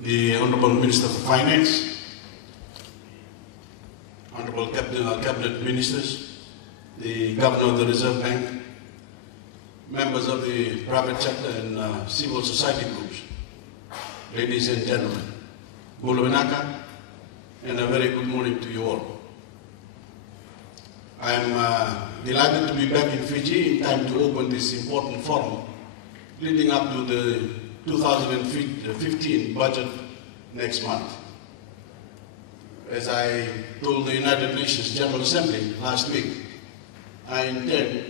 the Honorable Minister for Finance, Honorable Cabinet Ministers, the Governor of the Reserve Bank, members of the private sector and civil society groups, ladies and gentlemen, Buluvinaka, and a very good morning to you all. I am delighted to be back in Fiji in time to open this important forum leading up to the 2015 budget next month. As I told the United Nations General Assembly last week, I intend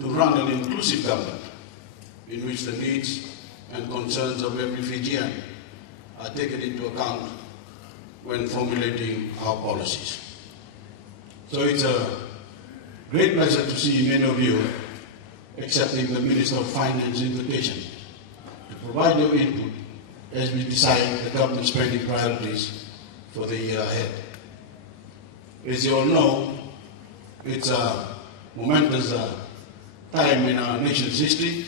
to run an inclusive government in which the needs and concerns of every Fijian are taken into account when formulating our policies. So it's a great pleasure to see many of you accepting the Minister of Finance invitation to provide your input as we decide the government spending priorities for the year ahead. As you all know, it's a momentous time in our nation's history,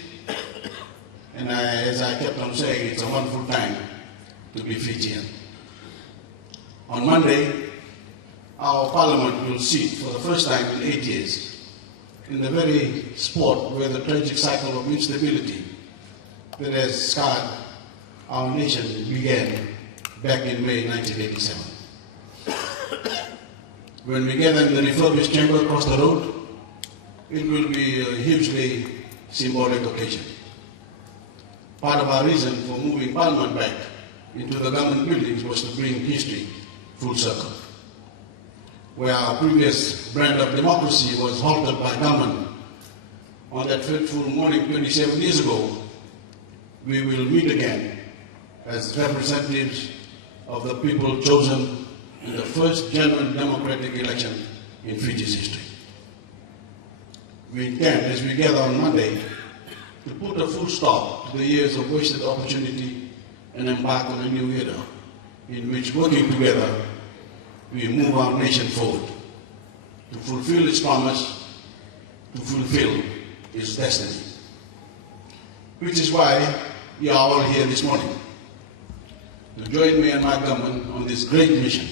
and as I kept on saying, it's a wonderful time to be Fijian. On Monday, our Parliament will sit for the first time in 8 years in the very spot where the tragic cycle of instability that has scarred our nation began back in May 1987. When we gather in the refurbished chamber across the road, it will be a hugely symbolic occasion. Part of our reason for moving Parliament back into the government buildings was to bring history full circle. Where our previous brand of democracy was halted by government on that fateful morning 27 years ago, we will meet again as representatives of the people chosen in the first genuine democratic election in Fiji's history. We intend, as we gather on Monday, to put a full stop to the years of wasted opportunity and embark on a new era in which, working together, we move our nation forward to fulfill its promise, to fulfill its destiny. Which is why you are all here this morning, to join me and my government on this great mission,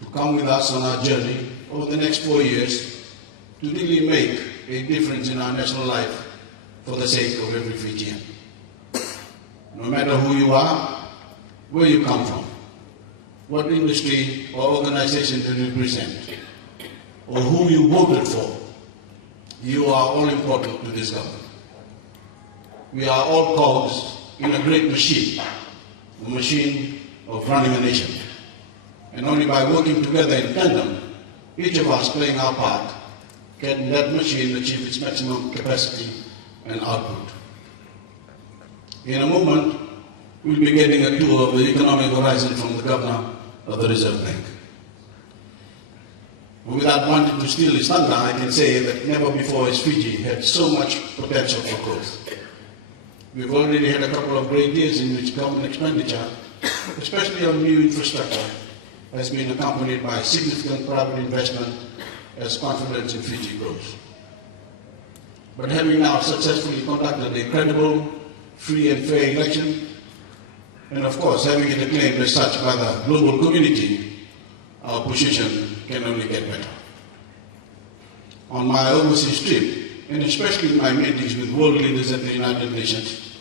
to come with us on our journey over the next 4 years to really make a difference in our national life for the sake of every Fijian. No matter who you are, where you come from, what industry or organization you represent, or who you voted for, you are all important to this government. We are all cogs in a great machine, a machine of running a nation. And only by working together in tandem, each of us playing our part, can that machine achieve its maximum capacity and output. In a moment, we'll be getting a tour of the economic horizon from the Governor of the Reserve Bank. Without wanting to steal his thunder, I can say that never before has Fiji had so much potential for growth. We've already had a couple of great years in which government expenditure, especially on new infrastructure, has been accompanied by significant private investment as confidence in Fiji grows. But having now successfully conducted a credible, free and fair election, and of course, having it acclaimed as such by the global community, our position can only get better. On my overseas trip, and especially in my meetings with world leaders at the United Nations,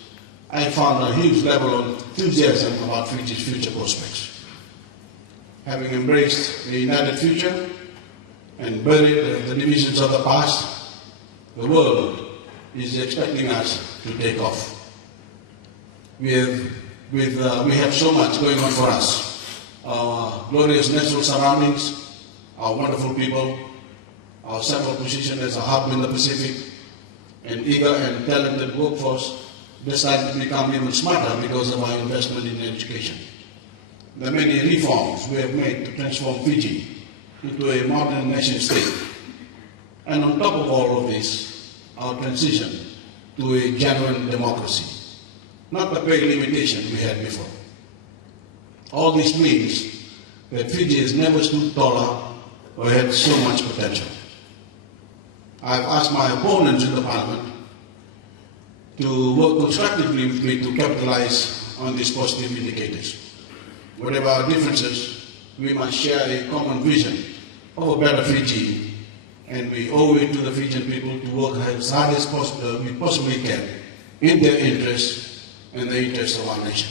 I found a huge level of enthusiasm about Fiji's future prospects. Having embraced a united future and buried the divisions of the past, the world is expecting us to take off. We have so much going on for us. Our glorious natural surroundings, our wonderful people, our central position as a hub in the Pacific, an eager and talented workforce destined to become even smarter because of our investment in education. The many reforms we have made to transform Fiji into a modern nation state. And on top of all of this, our transition to a genuine democracy. Not the vague limitation we had before. All this means that Fiji has never stood taller or had so much potential. I've asked my opponents in the Parliament to work constructively with me to capitalize on these positive indicators. Whatever our differences, we must share a common vision of a better Fiji, and we owe it to the Fijian people to work as hard as we possibly can in their interests and the interests of our nation.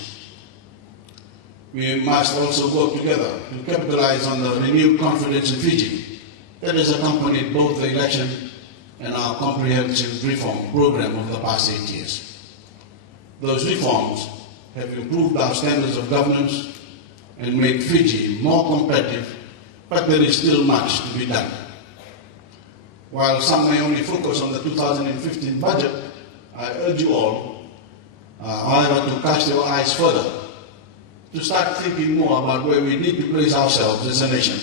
We must also work together to capitalize on the renewed confidence in Fiji that has accompanied both the election and our comprehensive reform program of the past 8 years. Those reforms have improved our standards of governance and made Fiji more competitive, but there is still much to be done. While some may only focus on the 2015 budget, I urge you all, however, to cast your eyes further, to start thinking more about where we need to place ourselves as a nation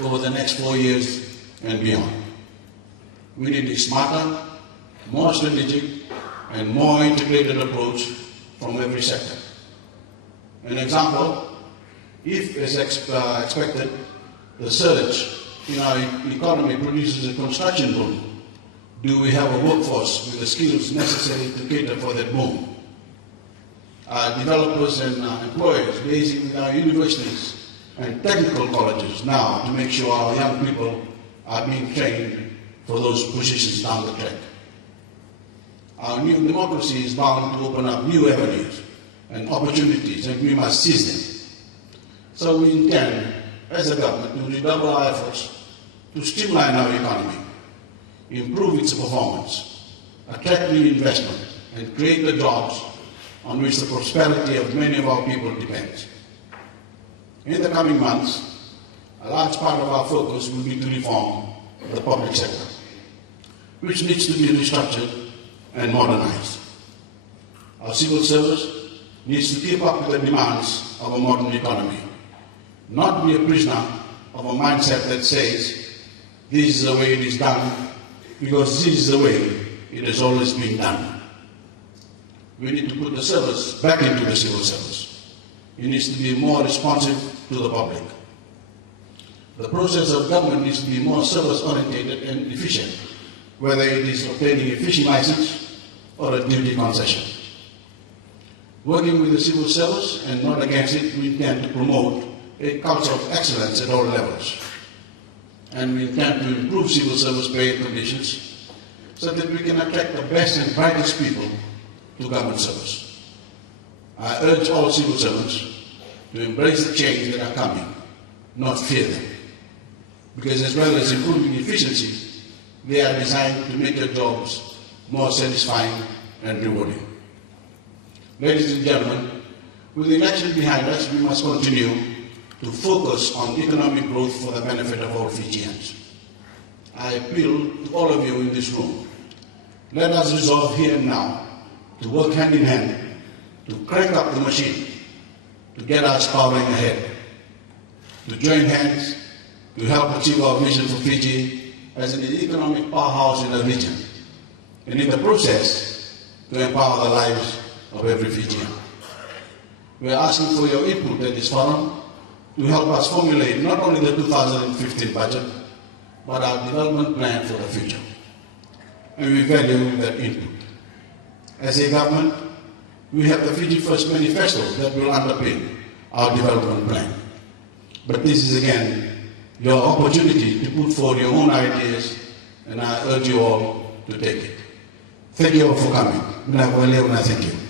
over the next 4 years and beyond. We need a smarter, more strategic, and more integrated approach from every sector. An example, if as expected, the surge in our economy produces a construction boom, do we have a workforce with the skills necessary to cater for that boom? Our developers and employers liaising with our universities and technical colleges now to make sure our young people are being trained for those positions down the track. Our new democracy is bound to open up new avenues and opportunities, and we must seize them. So we intend, as a government, to redouble our efforts to streamline our economy, improve its performance, attract new investment, and create the jobs on which the prosperity of many of our people depends. In the coming months, a large part of our focus will be to reform the public sector, which needs to be restructured and modernized. Our civil service needs to keep up with the demands of a modern economy, not be a prisoner of a mindset that says, this is the way it is done, because this is the way it has always been done. We need to put the service back into the civil service. It needs to be more responsive to the public. The process of government needs to be more service-oriented and efficient, whether it is obtaining a fishing license or a duty concession. Working with the civil service and not against it, we intend to promote a culture of excellence at all levels. And we intend to improve civil service pay conditions so that we can attract the best and brightest people to government service. I urge all civil servants to embrace the change that are coming, not fear them. Because as well as improving efficiency, they are designed to make their jobs more satisfying and rewarding. Ladies and gentlemen, with the election behind us, we must continue to focus on economic growth for the benefit of all Fijians. I appeal to all of you in this room. Let us resolve here and now to work hand in hand to crank up the machine, to get us powering ahead, to join hands to help achieve our vision for Fiji as an economic powerhouse in the region, and in the process, to empower the lives of every Fijian. We are asking for your input at this forum to help us formulate not only the 2015 budget, but our development plan for the future. And we value that input. As a government, we have the Fiji First Manifesto that will underpin our development plan. But this is again your opportunity to put forward your own ideas, and I urge you all to take it. Thank you all for coming. Thank you.